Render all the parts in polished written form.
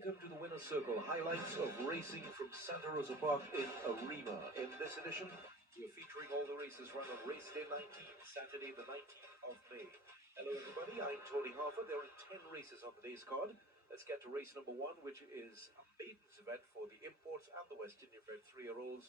Welcome to the Winner's Circle, highlights of racing from Santa Rosa Park in Arima. In this edition, we're featuring all the races run on race day 19, Saturday the 19th of May. Hello everybody, I'm Tony Harford. There are 10 races on today's card. Let's get to race number 1, which is a maidens event for the imports and the West Indian bred 3-year-olds.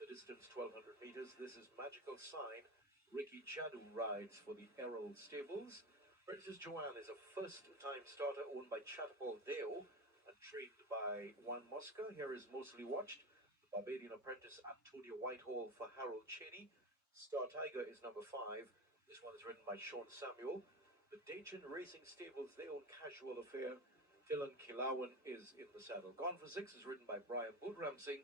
The distance 1200 meters. This is Magical Sign. Ricky Jadu rides for the Errol Stables. Princess Joanne is a first-time starter owned by Chatapal Deo and trained by Juan Mosca. Here is Mostly Watched, the Barbadian apprentice Antonio Whitehall for Harold Cheney. Star Tiger is number 5. This one is ridden by Sean Samuel. The Dachin Racing Stables, they own Casual Affair. Dylan Kilawan is in the saddle. Gone for 6 is ridden by Brian Budram Singh.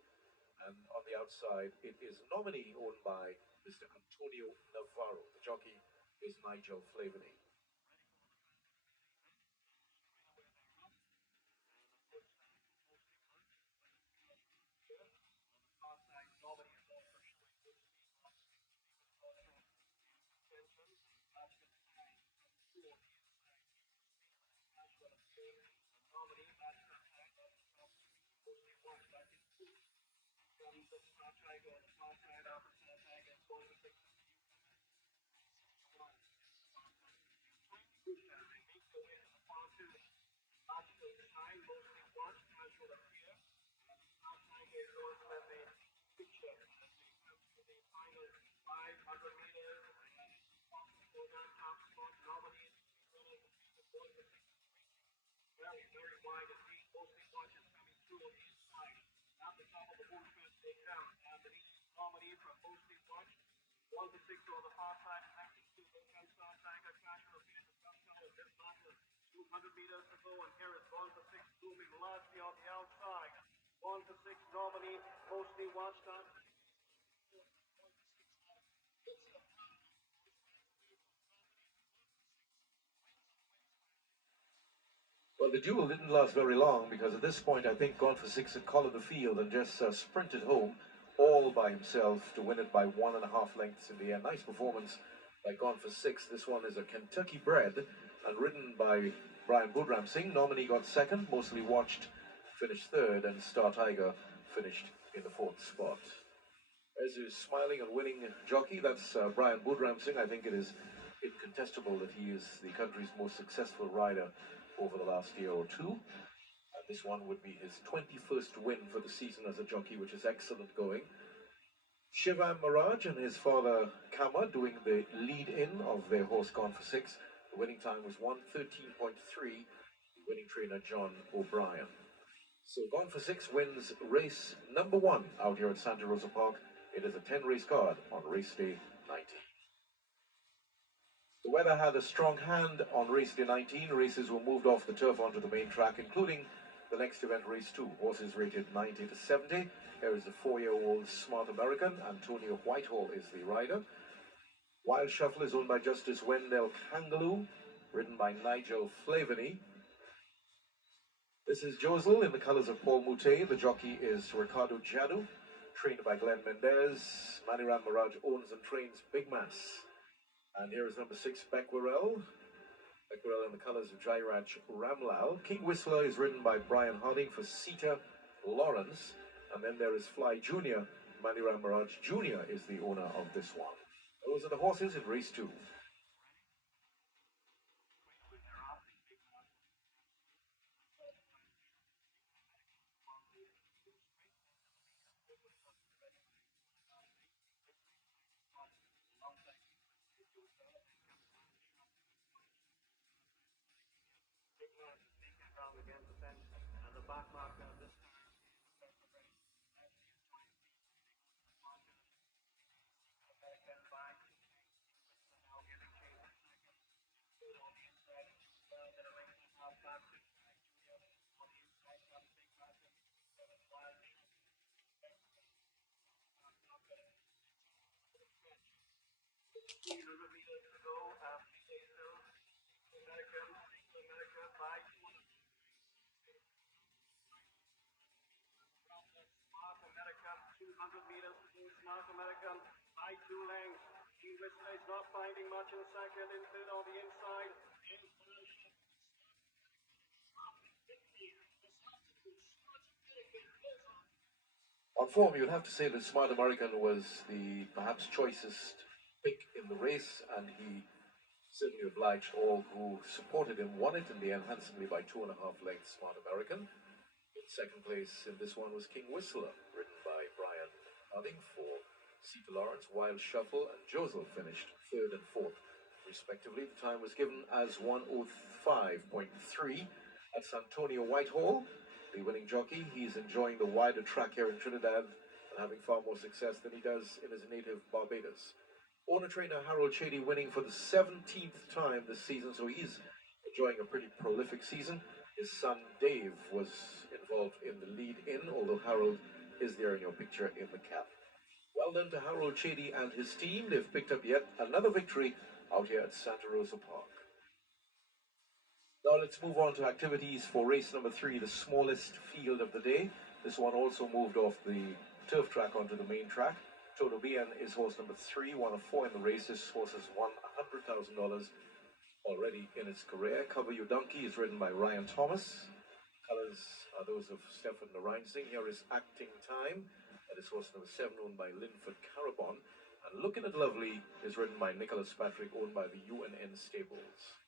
And on the outside, it is Nominee, owned by Mr. Antonio Navarro. The jockey is Nigel Flaveny. Well, the duel didn't last very long because at this point I think Gone for 6 had collared the field and just sprinted home all by himself to win it by 1.5 lengths in the end. Nice performance by Gone for 6. This one is a Kentucky bred and ridden by Brian Budram Singh. Nominee got second, Mostly Watched finished third, and Star Tiger finished in the 4th spot. As his smiling and winning jockey, that's Brian Budram Singh. I think it is incontestable that he is the country's most successful rider over the last year or two. And this one would be his 21st win for the season as a jockey, which is excellent going. Shivam Miraj and his father Kama doing the lead-in of their horse Gone for 6. The winning time was 1:13.3. The winning trainer John O'Brien. So Gone for 6 wins race number 1 out here at Santa Rosa Park. It is a 10-race card on race day 19. The weather had a strong hand on race day 19. Races were moved off the turf onto the main track, including the next event, race 2. Horses rated 90 to 70. Here is the 4-year-old Smart American. Antonio Whitehall is the rider. Wild Shuffle is owned by Justice Wendell Kangaloo, ridden by Nigel Flaveny. This is Josel in the colors of Paul Moutet. The jockey is Ricardo Jadu, trained by Glenn Mendez. Maniram Miraj owns and trains Big Mass. And here is number 6, Becquerel. Becquerel in the colors of Jairaj Ramlal. King Whistler is ridden by Brian Harding for Sita Lawrence. And then there is Fly Jr. Maniram Miraj Jr. is the owner of this one. Those are the horses in race 2. On form, you'd have to say that Smart American was the perhaps choicest pick in the race, and he certainly obliged all who supported him. Won it in the end handsomely by 2.5 lengths. Smart American. In second place in this one was King Whistler, ridden by Brian Harding for Sita Lawrence. Wild Shuffle and Josel finished third and fourth, respectively. The time was given as 1:05.3 at Santonio Whitehall. The winning jockey, he's enjoying the wider track here in Trinidad and having far more success than he does in his native Barbados. Owner-trainer Harold Chady winning for the 17th time this season, so he's enjoying a pretty prolific season. His son Dave was involved in the lead-in, although Harold is there in your picture in the cap. Well done to Harold Chady and his team. They've picked up yet another victory out here at Santa Rosa Park. Now let's move on to activities for race number 3, the smallest field of the day. This one also moved off the turf track onto the main track. Toto Bien is horse number 3, 1 of 4 in the race. This horse has won $100,000 already in its career. Cover You Donkey is ridden by Ryan Thomas. Colors are those of Stefan Narain-Singh. Here is Acting Time. That is horse number 7, owned by Linford Carabon. And Looking at Lovely is ridden by Nicholas Patrick, owned by the UNN Stables.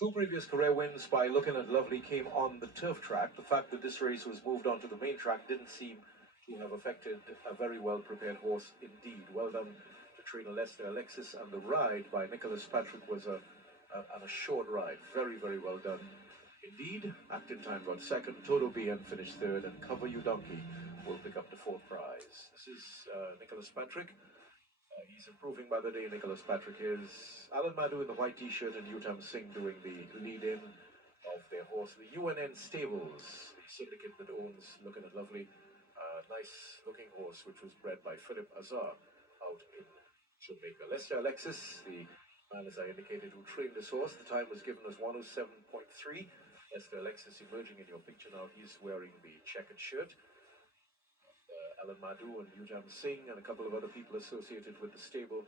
Two previous career wins by Looking at Lovely came on the turf track. The fact that this race was moved on to the main track didn't seem to have affected a very well-prepared horse indeed. Well done to trainer Lester Alexis, and the ride by Nicholas Patrick was a short ride. Very, very well done indeed. Acting Time got second, Toto Bien finished third, and Cover You Donkey will pick up the fourth prize. This is Nicholas Patrick. He's improving by the day. Nicholas Patrick is. Alan Madhu in the white t-shirt and Utam Singh doing the lead-in of their horse. The UNN Stables, the syndicate that owns Looking at Lovely. Nice-looking horse, which was bred by Philip Azar out in Jamaica. Lester Alexis, the man, as I indicated, who trained this horse. The time was given as 1:07.3. Lester Alexis emerging in your picture now. He's wearing the checkered shirt. Alan Madhu and Ujam Singh and a couple of other people associated with the stable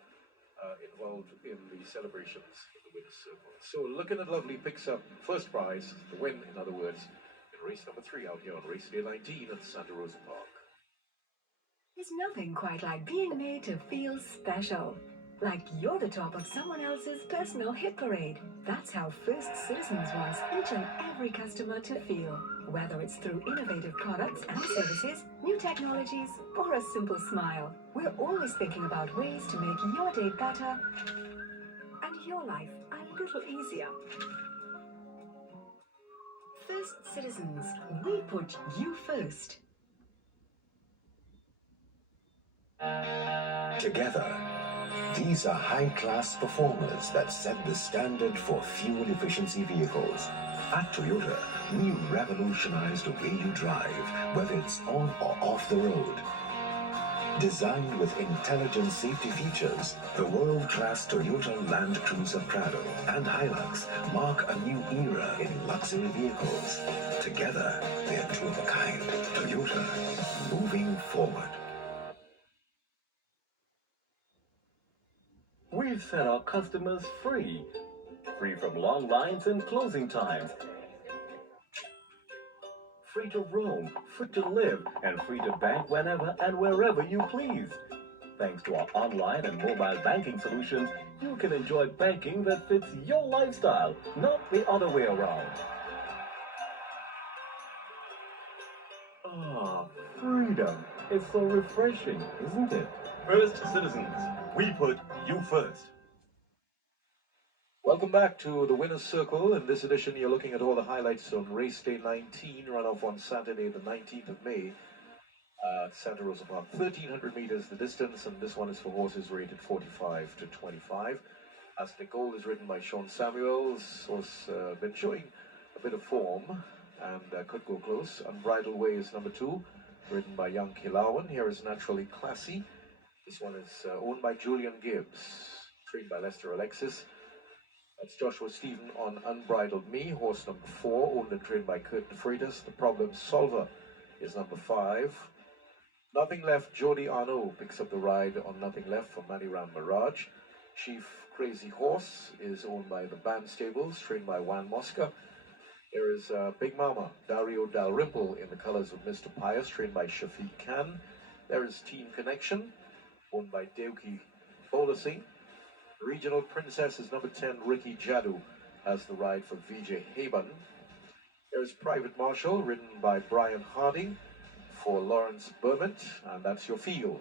involved in the celebrations in the winner's circle. So Looking at Lovely picks up first prize, the win, in other words, in race number 3 out here on race day 19 at Santa Rosa Park. There's nothing quite like being made to feel special. Like you're the top of someone else's personal hit parade. That's how First Citizens wants each and every customer to feel. Whether it's through innovative products and services, new technologies, or a simple smile, we're always thinking about ways to make your day better and your life a little easier. First Citizens, we put you first. Together, these are high-class performers that set the standard for fuel efficiency vehicles. At Toyota, we revolutionize the way you drive, whether it's on or off the road. Designed with intelligent safety features, the world-class Toyota Land Cruiser Prado and Hilux mark a new era in luxury vehicles. Together, they're two of a kind. Toyota, moving forward. We've set our customers free. Free from long lines and closing times. Free to roam, free to live, and free to bank whenever and wherever you please. Thanks to our online and mobile banking solutions, you can enjoy banking that fits your lifestyle, not the other way around. Ah, freedom. It's so refreshing, isn't it? First Citizens, we put you first. Welcome back to the Winner's Circle. In this edition, you're looking at all the highlights on race day 19, runoff on Saturday, the 19th of May. Santa Rosa Park, 1,300 meters the distance, and this one is for horses rated 45 to 25. Aztec Gold is ridden by Sean Samuels, who's been showing a bit of form and could go close. Unbridled Way is number 2, ridden by young Kilawan. Here is Naturally Classy. This one is owned by Julian Gibbs, trained by Lester Alexis. That's Joshua Stephen on Unbridled Me, horse number 4, owned and trained by Kurt De Freitas. The Problem Solver is number 5. Nothing Left, Jody Arnaud picks up the ride on Nothing Left for Maniram Mirage. Chief Crazy Horse is owned by the Band Stables, trained by Juan Mosca. There is Big Mama, Dario Dalrymple in the colors of Mr. Pius, trained by Shafiq Khan. There is Team Connection, owned by Deuki Bola Singh. Regional Princess is number 10, Ricky Jadu, has the ride for Vijay Haban. There is Private Marshal, ridden by Brian Harding for Lawrence Bermond, and that's your field.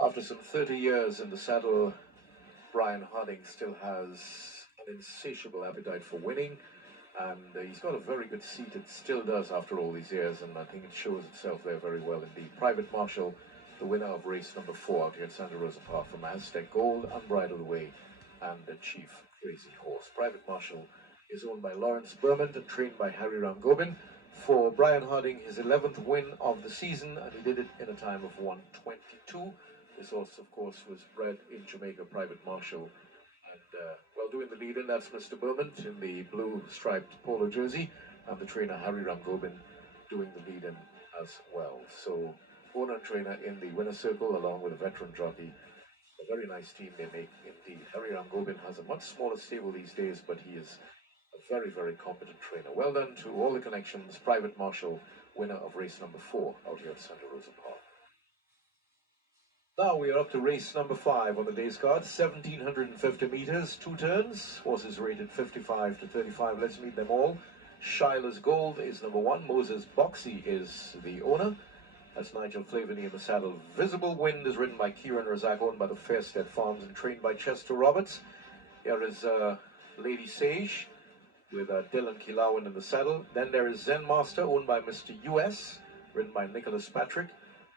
After some 30 years in the saddle, Brian Harding still has an insatiable appetite for winning, and he's got a very good seat. It still does after all these years, and I think it shows itself there very well indeed. Private Marshal, the winner of race number 4 out here at Santa Rosa Park from Aztec Gold, Unbridled Way, and the Chief Crazy Horse. Private Marshal is owned by Lawrence Bermond and trained by Harry Ramgobin. For Brian Harding, his 11th win of the season, and he did it in a time of 1:22. This horse, of course, was bred in Jamaica, Private Marshal. And, well, doing the lead-in, that's Mr. Bermond in the blue striped polo jersey, and the trainer, Harry Ramgobin, doing the lead-in as well. So, owner and trainer in the winner's circle, along with a veteran jockey. A very nice team they make indeed. Harry Ramgobin has a much smaller stable these days, but he is a very, very competent trainer. Well done to all the connections. Private Marshal, winner of race number 4 out here at Santa Rosa Park. Now we are up to race number 5 on the day's card, 1,750 meters, 2 turns, horses rated 55 to 35. Let's meet them all. Shila's Gold is number 1, Moses Boxy is the owner. That's Nigel Flaveny in the saddle. Visible Wind is ridden by Kieran Razak, owned by the Fairstead Farms and trained by Chester Roberts. Here is Lady Sage with Dylan Kilawan in the saddle. Then there is Zen Master, owned by Mr. US, ridden by Nicholas Patrick.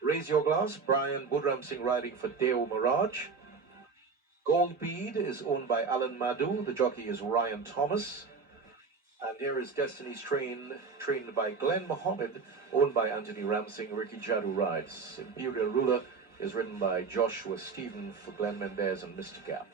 Raise Your Glass, Brian Budram Singh riding for Deo Mirage. Gold Bead is owned by Alan Madhu. The jockey is Ryan Thomas. And here is Destiny's Train, trained by Glenn Mohammed, owned by Anthony Ramsing. Ricky Jadu rides. Imperial Ruler is ridden by Joshua Stephen for Glenn Mendez and Mr. Gap.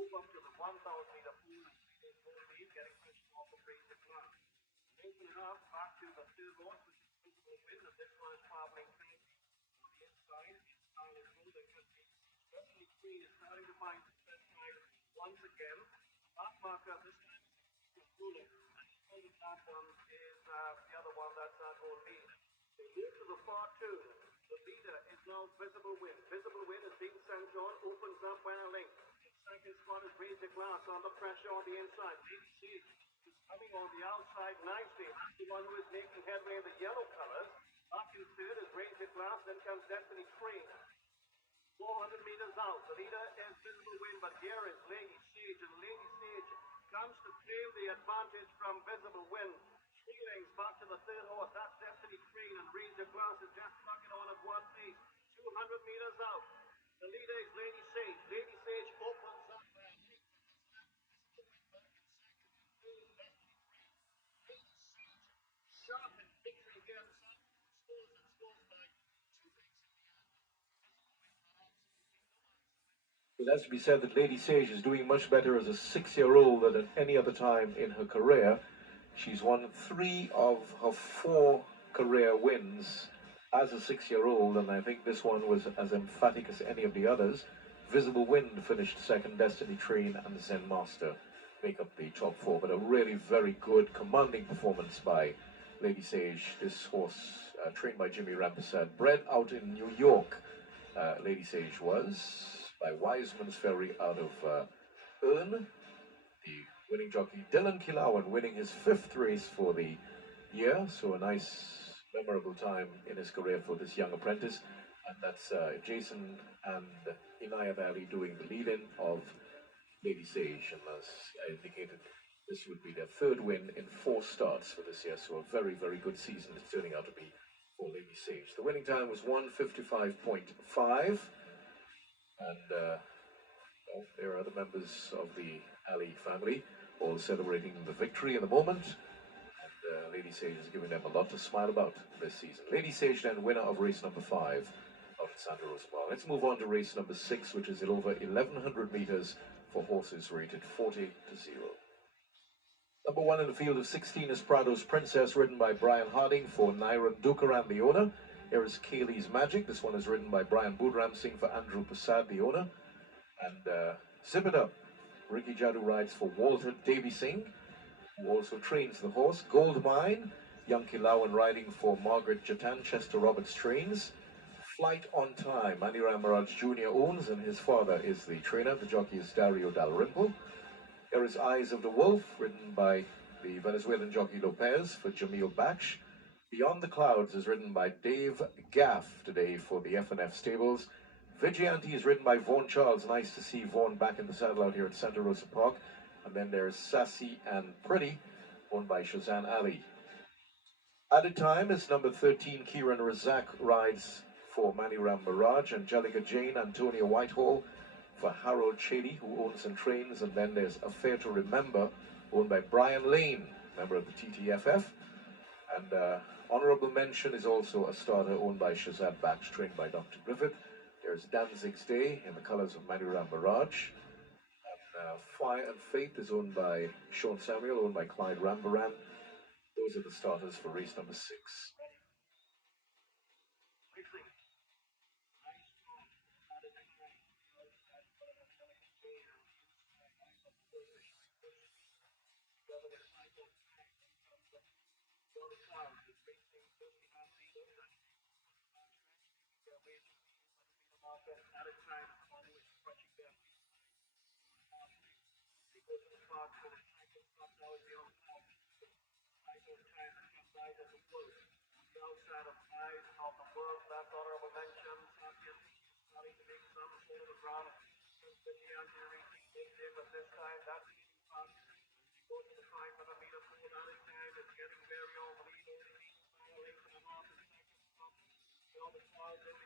Move up to the 1,000-meter pool and full speed, getting pushed off the race to class. Open it up back to the third horse, which is visible win, and this one is traveling clean on the inside. Inside is full, there can be Destiny Queen is starting to find the best side once again. Last marker this time is ruling, and the top one is the other one that's going lead. They move to the far two. The leader is now Visible Win. Visible Win is being sent on, opens up by a length. Second spot is Raise the Glass on the pressure on the inside. Lady Sage is coming on the outside nicely. That's the one who is making headway in the yellow colors. Up in third is Raise the Glass, then comes Destiny Queen. 400 meters out. The leader is Visible Win, but here is Lady Sage, and Lady Sage comes to claim the advantage from Visible Win. 3 lengths back to the third horse. That's Destiny Queen, and Raise the Glass is just plugging on at one pace. 200 meters out. The leader is Lady Sage. Lady Sage opens up there. Sharp and victory here. Scores and scores by 2 lengths. It has to be said that Lady Sage is doing much better as a 6-year-old than at any other time in her career. She's won 3 of her 4 career wins as a 6-year-old, and I think this one was as emphatic as any of the others. Visible Wind finished second, Destiny Train and Zen Master make up the top 4, but a really very good, commanding performance by Lady Sage. This horse, trained by Jimmy Rampersad, bred out in New York. Lady Sage was, by Wiseman's Ferry out of Ern. The winning jockey Dylan Kilawan winning his 5th race for the year, so a nice, memorable time in his career for this young apprentice. And that's Jason and Inayat Ali doing the lead-in of Lady Sage, and as I indicated, this would be their 3rd win in 4 starts for this year, so a very, very good season it's turning out to be for Lady Sage. The winning time was 1:55.5, and well, there are other members of the Ali family all celebrating the victory in the moment, and Lady Sage is giving them a lot to smile about this season. Lady Sage then winner of race number 5 out at Santa Rosa Park. Let's move on to race number 6, which is over 1,100 meters for horses rated 40-0. Number 1 in the field of 16 is Prado's Princess, ridden by Brian Harding for Nairan Dukaran, the owner. Here is Kaylee's Magic. This one is ridden by Brian Budram Singh for Andrew Prasad, the owner. And Zip It Up, Ricky Jadu rides for Walter Davy Singh, who also trains the horse. Gold Mine, young Kilawan riding for Margaret Jatan, Chester Roberts trains. Flight on Time, Maniram Maharaj Jr. owns, and his father is the trainer. The jockey is Dario Dalrymple. There is Eyes of the Wolf, ridden by the Venezuelan jockey Lopez for Jamil Baksh. Beyond the Clouds is ridden by Dave Gaff today for the F&F Stables. Vigilanti is ridden by Vaughan Charles. Nice to see Vaughan back in the saddle out here at Santa Rosa Park. And then there's Sassy and Pretty, owned by Shazan Ali. Added Time is number 13, Kieran Razak rides for Maniram Mirage. Angelica Jane, Antonia Whitehall for Harold Chady, who owns and trains. And then there's Affair to Remember, owned by Brian Lane, member of the TTFF. And honorable mention is also a starter owned by Shazad Baksh, trained by Dr. Griffith. There's Danzig's Day in the colors of Maniram Mirage. And Fire and Faith is owned by Sean Samuel, owned by Clyde Rambaran. Those are the starters for race number 6. Outside of Eyes of the World, that's honorable mention. Champion starting to make some sort of a ground. But the anti-racing day, but this time that's leading fast. You go to the 500-meter pool, that is time. It's getting very over lead. Only 5 lengths and a half in the second spot. Now the clouds in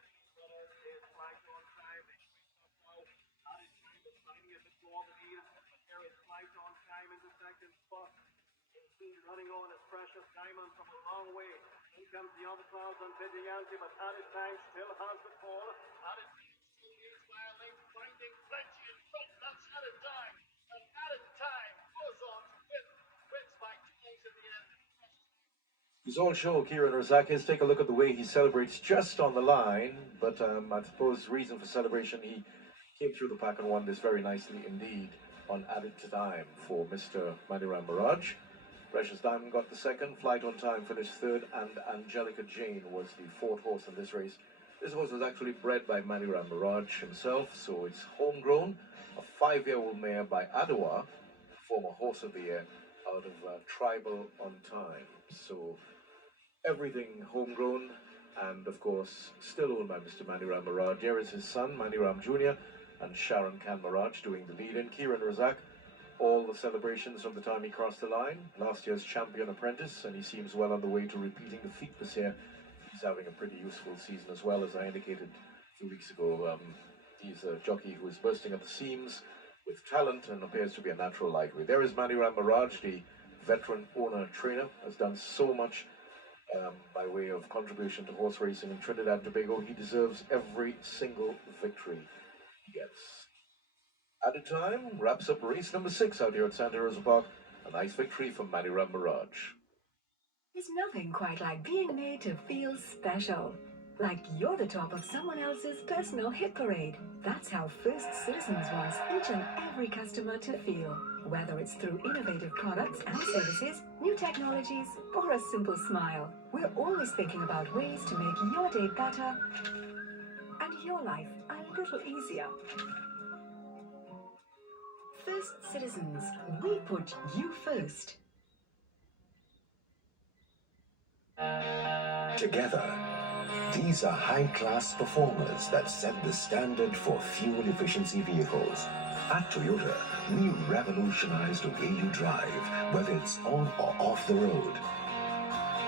He's running on his precious diamond from a long way. In comes the other clouds on Vigilanti, but added time still has the call. Added time still leads by a length, finding plenty in front. That's added time. And added time goes on to win. Wins by 2 lengths at the end. He's all show, Kieran Rosakis. Take a look at the way he celebrates just on the line. But I suppose reason for celebration, he came through the pack and won this very nicely indeed on added time for Mr. Maniram Mirage. Precious Diamond got the second, Flight on Time finished third, and Angelica Jane was the fourth horse in this race. This horse was actually bred by Maniram Mirage himself, so it's homegrown. A 5-year-old mare by Adwa, former horse of the year, out of Tribal on Time. So everything homegrown, and of course still owned by Mr. Maniram Mirage. Here is his son, Maniram Jr., and Sharon Khan Mirage doing the lead-in. Kieran Razak, all the celebrations from the time he crossed the line. Last year's champion apprentice, and he seems well on the way to repeating the feat this year. He's having a pretty useful season as well, as I indicated a few weeks ago. He's a jockey who is bursting at the seams with talent and appears to be a natural lightweight. There is Maniram Mirage, the veteran owner-trainer, has done so much by way of contribution to horse racing in Trinidad and Tobago. He deserves every single victory he gets. Added time wraps up race number 6 out here at Santa Rosa Park. A nice victory for Maniram Mirage. There's nothing quite like being made to feel special. Like you're the top of someone else's personal hit parade. That's how First Citizens wants each and every customer to feel. Whether it's through innovative products and services, new technologies, or a simple smile, we're always thinking about ways to make your day better and your life a little easier. First Citizens, we put you first. Together, these are high-class performers that set the standard for fuel efficiency vehicles. At Toyota, we revolutionize the way you drive, whether it's on or off the road.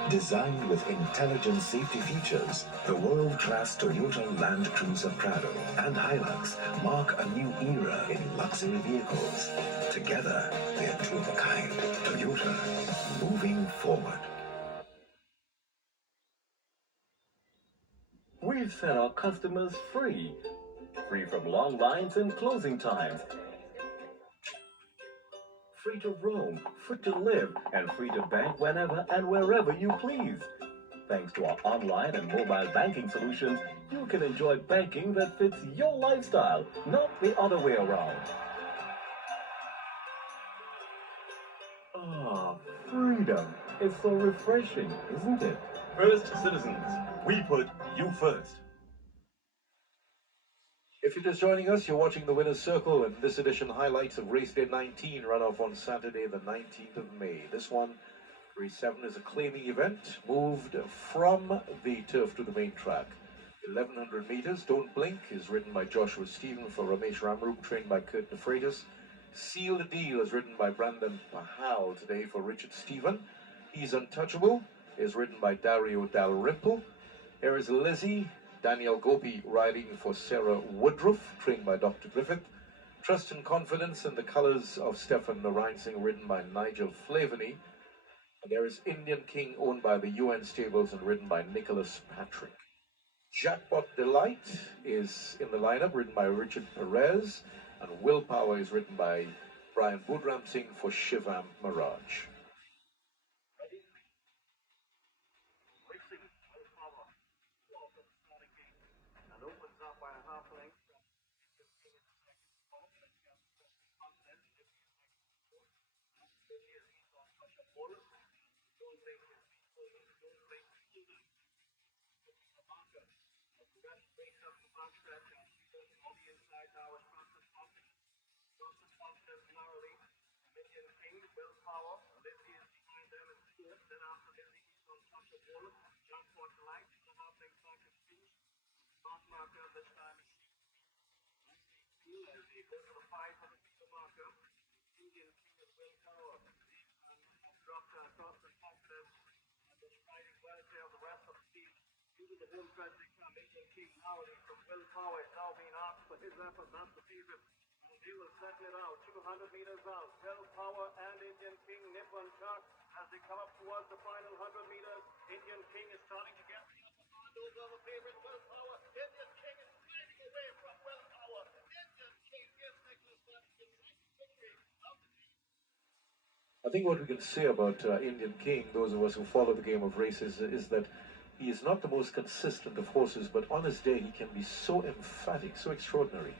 Designed with intelligent safety features, the world-class Toyota Land Cruiser Prado and Hilux mark a new era in luxury vehicles. Together, they're two of a kind. Toyota, moving forward. We've set our customers free. Free from long lines and closing times. Free to roam, free to live, and free to bank whenever and wherever you please. Thanks to our online and mobile banking solutions, you can enjoy banking that fits your lifestyle, not the other way around. Ah, freedom. It's so refreshing, isn't it? First Citizens, we put you first. If you're just joining us, you're watching the Winner's Circle, and this edition highlights of Race Day 19, run off on Saturday the 19th of May. This one, Race 7, is a claiming event, moved from the turf to the main track. 1100 meters, Don't Blink, is written by Joshua Stephen for Ramesh Ramroop, trained by Kurt DeFreitas. Seal the Deal is written by Brandon Pahal today for Richard Stephen. He's Untouchable is written by Dario Dalrymple. Here is Lizzie, Daniel Gopi riding for Sarah Woodruff, trained by Dr. Griffith. Trust and Confidence in the Colors of Stefan Narayansing, written by Nigel Flaveny. And there is Indian King, owned by the UN Stables and written by Nicholas Patrick. Jackpot Delight is in the lineup, written by Richard Perez. And Willpower is written by Brian Budram Singh for Shivam Mirage. Willpower, Lizzie is behind them in fourth. Then after Lizzie, he's on touch of wall. Jackpot Delight, the half-length back is finished. Mark marker this time is 16. As they go to the 500-meter marker, Indian King is Willpower. They've dropped Trust and Confidence, and they're striding well clear of the rest of the field. Into the home stretch they come. Indian King now from Willpower is now being asked for his effort. That's the favorite. He will settle it out, 200 meters out. Willpower and Indian King, Nippon Chuck, as As they come up towards the final 100 meters, Indian King is starting to get the upper hand over the favorite Willpower. Indian King is sliding away from Willpower. Indian King gives Nicholas Butt his second victory of the day. I think what we can say about Indian King, those of us who follow the game of races, is that he is not the most consistent of horses, but on his day he can be so emphatic, so extraordinary.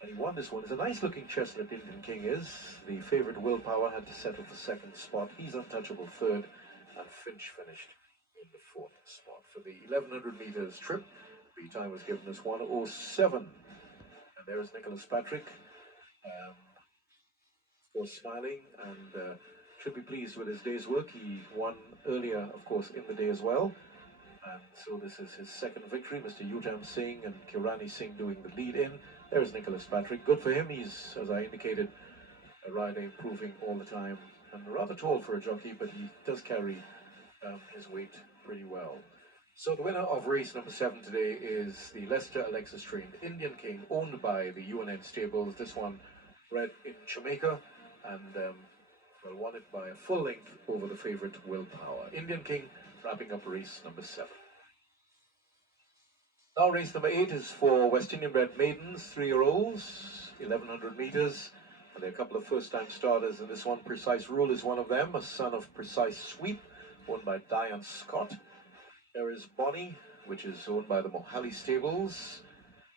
And he won this one. It's a nice looking chestnut, Indian King is. The favourite Willpower had to settle for second spot. He's untouchable third, and Finch finished in the fourth spot. For the 1100 metres trip, the time was given as 1:07. And there's Nicholas Patrick. Of course, smiling and should be pleased with his day's work. He won earlier, of course, in the day as well. And so this is his second victory. Mr. Utam Singh and Kirani Singh doing the lead in. There's Nicholas Patrick. Good for him. He's, as I indicated, a rider improving all the time. And rather tall for a jockey, but he does carry his weight pretty well. So the winner of race number 7 today is the Leicester Alexis trained Indian King, owned by the UNN Stables. This one bred in Jamaica, and won it by a full length over the favourite Willpower. Indian King wrapping up race number 7. Now race number 8 is for West Indian bred maidens, 3-year-olds, 1100 metres. And there are a couple of first-time starters in this one. Precise Rule is one of them, a son of Precise Sweep, owned by Diane Scott. There is Bonnie, which is owned by the Mohali Stables.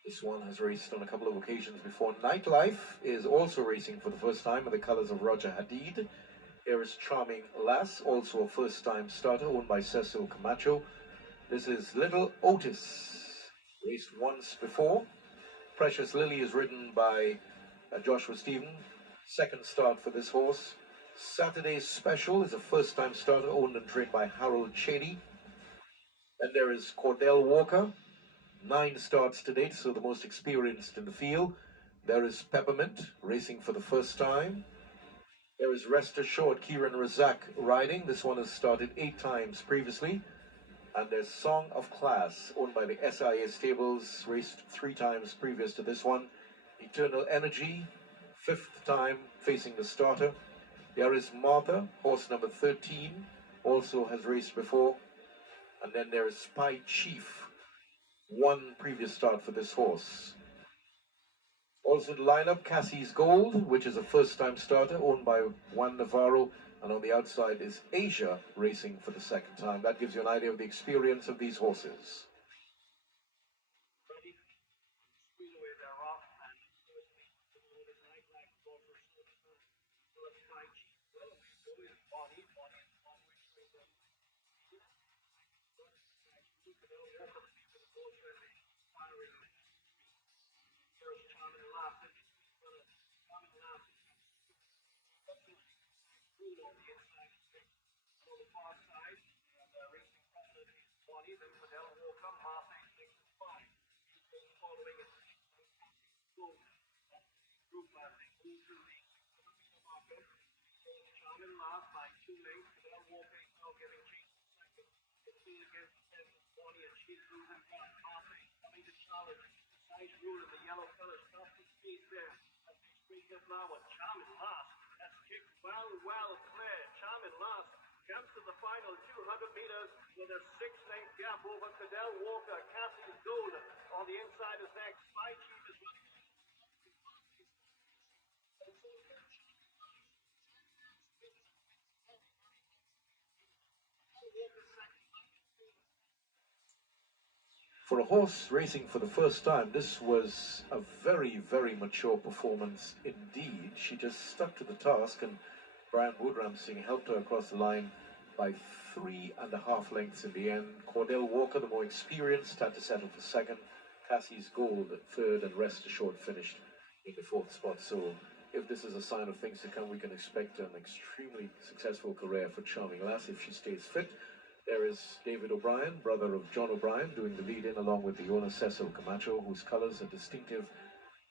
This one has raced on a couple of occasions before. Nightlife is also racing for the first time in the colours of Roger Hadid. Here is Charming Lass, also a first-time starter, owned by Cecil Camacho. This is Little Otis, raced once before. Precious Lily is ridden by Joshua Stephen. Second start for this horse. Saturday's Special is a first-time starter, owned and trained by Harold Chady. Then there is Cordell Walker. 9 starts to date, so the most experienced in the field. There is Peppermint, racing for the first time. There is Rest Assured, Kieran Razak riding. This one has started 8 times previously. And there's Song of Class, owned by the SIA Stables, raced 3 times previous to this one. Eternal Energy, 5th time facing the starter. There is Martha, horse number 13, also has raced before. And then there is Spy Chief, 1 previous start for this horse. Also the lineup, Cassie's Gold, which is a first-time starter, owned by Juan Navarro, and on the outside is Asia, racing for the second time. That gives you an idea of the experience of these horses. Rule in the yellow colors off the speed there. As they speak up now, a Charming Last has kicked well clear. Charming Last comes to the final 200 meters with a 6-length gap over Cadell Walker. Cassie's Gold on the inside is next. Spy Chief is running. For a horse racing for the first time, this was a very mature performance indeed. She just stuck to the task, and Brian Woodram Singh helped her across the line by 3.5 lengths in the end. Cordell Walker, the more experienced, had to settle for second. Cassie's Gold at third, and Rest Assured finished in the fourth spot. So if this is a sign of things to come, we can expect an extremely successful career for Charming Lass if she stays fit. There is David O'Brien, brother of John O'Brien, doing the lead-in along with the owner Cecil Camacho, whose colours are distinctive,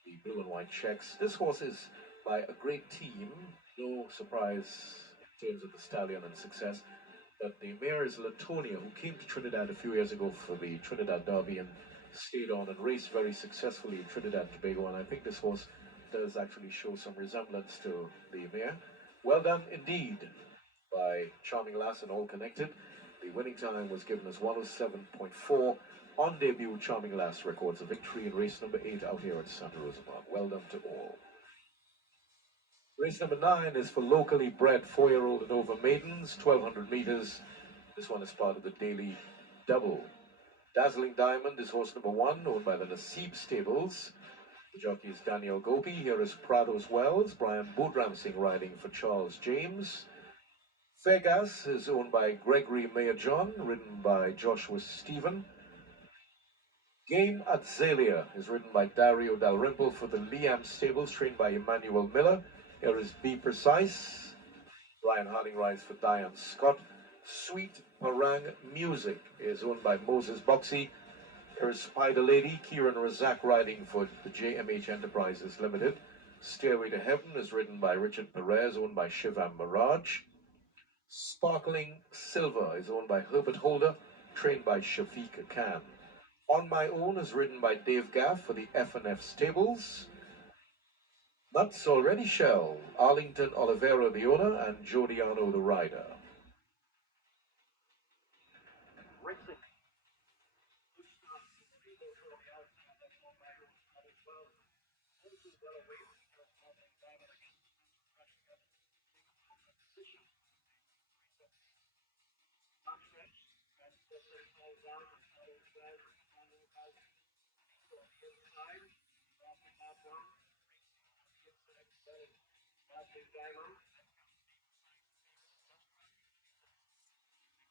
the blue and white checks. This horse is by a great team, no surprise in terms of the stallion and success, but the mare is Latonia, who came to Trinidad a few years ago for the Trinidad Derby and stayed on and raced very successfully in Trinidad and Tobago, and I think this horse does actually show some resemblance to the mare. Well done indeed. by Charming Lass and All Connected. The winning time was given as 107.4. On debut, Charming Lass records a victory in race number 8 out here at Santa Rosa Park. Well done to all. Race number 9 is for locally bred 4-year-old and over maidens, 1200 meters. This one is part of the daily double. Dazzling Diamond is horse number 1, owned by the Naseeb Stables. The jockey is Daniel Gopi. Here is Prados Wells, Brian Boodram Singh riding for Charles James. Vegas is owned by Gregory Mayor John, ridden by Joshua Stephen. Game Azalea is ridden by Dario Dalrymple for the Liam Stables, trained by Emmanuel Miller. Here is Be Precise. Ryan Harding rides for Diane Scott. Sweet Parang Music is owned by Moses Boxey. Here is Spider Lady, Kieran Razak riding for the JMH Enterprises Limited. Stairway to Heaven is ridden by Richard Perez, owned by Shivam Mirage. Sparkling Silver is owned by Herbert Holder, trained by Shafiq Khan. On My Own is ridden by Dave Gaff for the F&F Stables. Nuts Already Shell, Arlington Oliveira the owner, and Jodiano the rider. Racing. Good start. People to the outside. That's all by as well. Also well away because Northern Diamond against rushing up position. Last stretch. And Cesar falls down. Follows well. Follows out. So the inside. Crossing that one. Dazzling Diamond.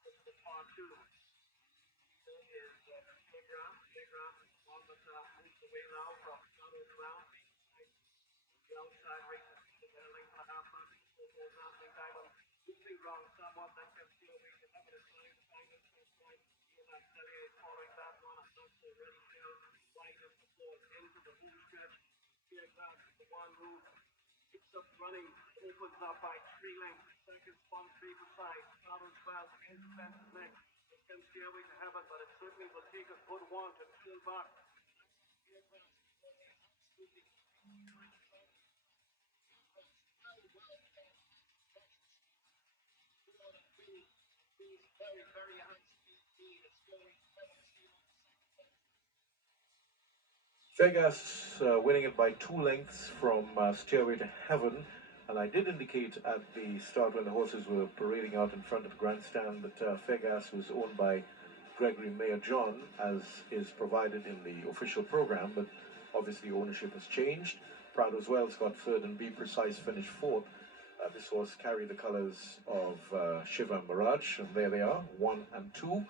The par 2 is Telegram. Telegram on the moves away now from Shadow 12. The outside races to the length and a half mark. Dazzling Diamond moving wrong somewhat. That can still be the number of times. Diamond first line. Ian Axelia is following that one. And not so ready still. Right as the floor into the home stretch. Telegram is the one who picks up running, opens up by 3 lengths. Second spot, 3 beside. Shadows 12 is fences next. It can Stairway to Heaven, but it certainly will take a good one to fill back. Very, very high speed lead. It's going Vegas winning it by 2 lengths from Stairway to Heaven. And I did indicate at the start when the horses were parading out in front of the grandstand that Vegas was owned by Gregory Mayor John, as is provided in the official program, but obviously ownership has changed. Prados Wells got third and Be Precise finished fourth. This horse carried the colors of Shivam Mirage, and there they are, 1 and 2.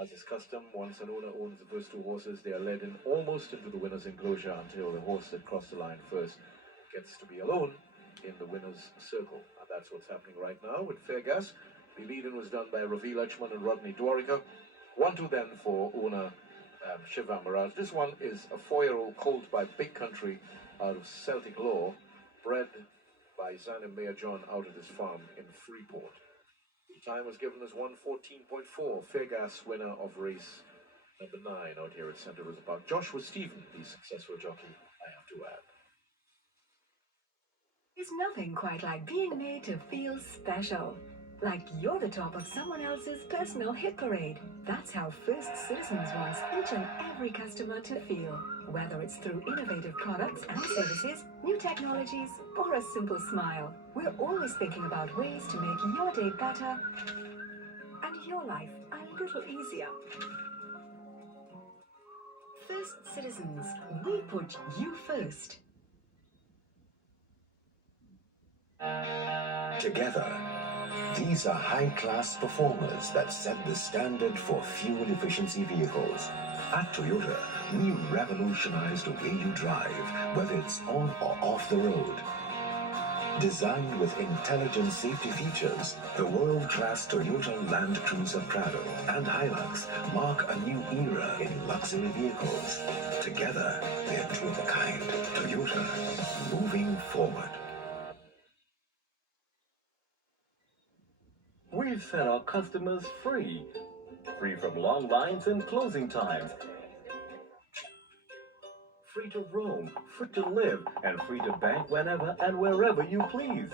As is custom, once an owner owns the first 2 horses, they are led in almost into the winner's enclosure until the horse that crossed the line first gets to be alone in the winner's circle. And that's what's happening right now with Fairgas. The lead-in was done by Ravi Lachman and Rodney Dwarika. 1-2 then for owner Shivam Mirage. This one is a 4-year-old colt by Big Country out of Celtic Law, bred by Zanim Mayor John out of his farm in Freeport. The time was given as 114.4. Fairgas winner of race number 9 out here at Santa Rosa Park. Joshua Stephen, the successful jockey, I have to add. There's nothing quite like being made to feel special. Like you're the top of someone else's personal hit parade. That's how First Citizens wants each and every customer to feel. Whether it's through innovative products and services, new technologies, or a simple smile, we're always thinking about ways to make your day better and your life a little easier. First Citizens, we put you first. Together, these are high-class performers that set the standard for fuel efficiency vehicles. At Toyota, we revolutionize the way you drive, whether it's on or off the road. Designed with intelligent safety features, the world-class Toyota Land Cruiser Prado and Hilux mark a new era in luxury vehicles. Together, they're two of a kind. Toyota, moving forward. We've set our customers free. Free from long lines and closing times. Free to roam, free to live, and free to bank whenever and wherever you please.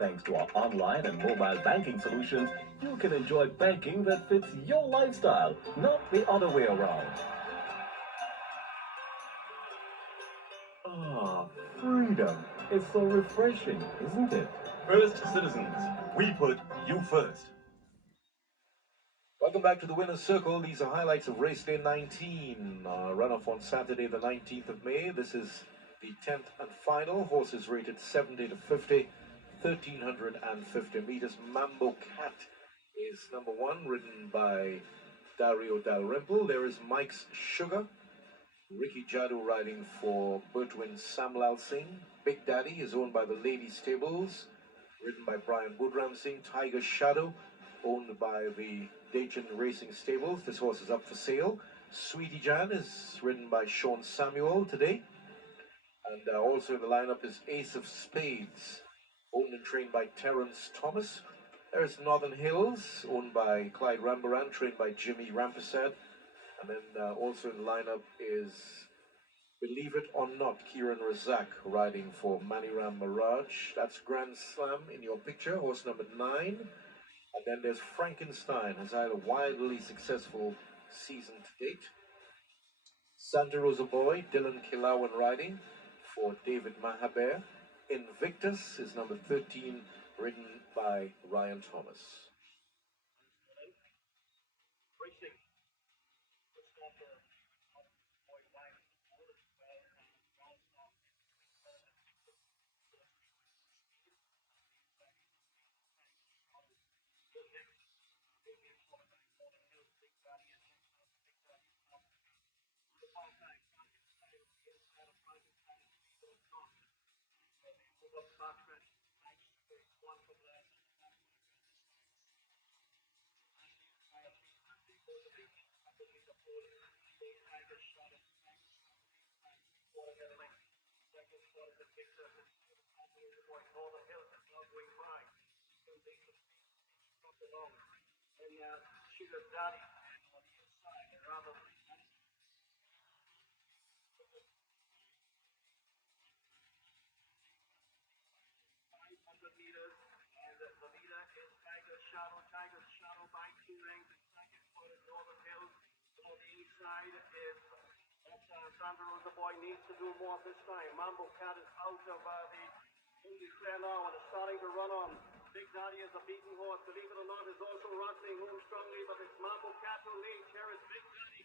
Thanks to our online and mobile banking solutions, you can enjoy banking that fits your lifestyle, not the other way around. Ah, freedom. It's so refreshing, isn't it? First citizens, we put you first. Welcome back to the Winner's Circle. These are highlights of race day 19, runoff on Saturday the 19th of May. This is the 10th and final. Horses rated 70 to 50, 1,350 meters. Mambo Cat is number one, ridden by Dario Dalrymple. There is Mike's Sugar. Ricky Jadu riding for Bertwin Samlal Singh. Big Daddy is owned by the Lady Stables, ridden by Brian Woodram Singh. Tiger Shadow, owned by the Dayton Racing Stables. This horse is up for sale. Sweetie Jan is ridden by Sean Samuel today. And also in the lineup is Ace of Spades, owned and trained by Terence Thomas. There's Northern Hills, owned by Clyde Rambaran, trained by Jimmy Rampersad. And then also in the lineup is, believe it or not, Kieran Razak riding for Maniram Mirage. That's Grand Slam in your picture, horse number 9. And then there's Frankenstein, has had a wildly successful season to date. Santa Rosa Boy, Dylan Kilawan riding for David Mahaber. Invictus is number 13, ridden by Ryan Thomas. Racing. Good start for boy wide all as well. Round off one from last. Northern Hills is now going by. Along. And Sugar Daddy on the inside, rather 500 meters, and the leader is Tiger Shadow. Tiger Shadow by 2 lengths. Second for the Northern Hills. On the inside is Santa Rosa Boy needs to do more this time. Mambo Cat is out of the only clear now and is starting to run on. Big Daddy is a beaten horse, believe it or not, is also rattling home strongly, but it's Mambo Cat who leads. Here is Big Daddy.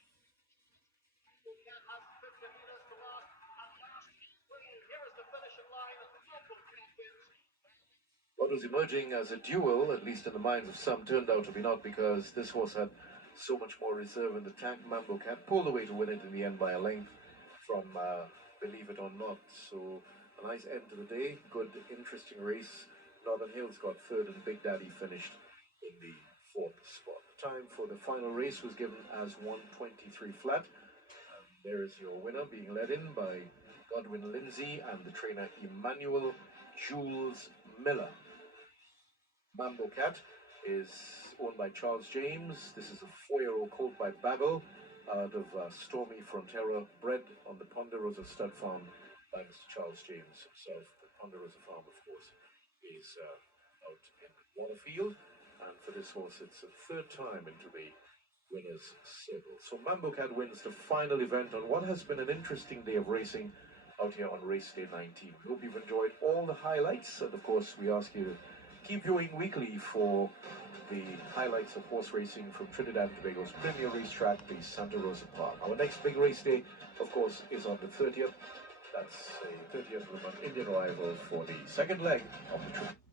Mambo Cat has 50 meters to last, and last swing. Here is the finishing line, and Mambo Cat wins. What was emerging as a duel, at least in the minds of some, turned out to be not, because this horse had so much more reserve in the tank. Mambo Cat pulled away to win it in the end by a length from Believe It or Not. So a nice end to the day, good, interesting race. Northern Hills got third and Big Daddy finished in the 4th spot. The time for the final race was given as 1:23 flat. And there is your winner, being led in by Godwin Lindsay and the trainer Emmanuel Jules Miller. Mambo Cat is owned by Charles James. This is a 4-year-old colt by Babel out of Stormy Frontera, bred on the Ponderosa Stud Farm by Mr. Charles James himself. The Ponderosa Farm, of course, is out in Waterfield, and for this horse it's the 3rd time into the winner's circle. So Mambo Cat wins the final event on what has been an interesting day of racing out here on race day 19. We hope you've enjoyed all the highlights, and of course we ask you to keep viewing weekly for the highlights of horse racing from Trinidad and Tobago's premier racetrack, the Santa Rosa Park. Our next big race day, of course, is on the 30th. That's the 30th of the month, Indian arrival for the second leg of the trip.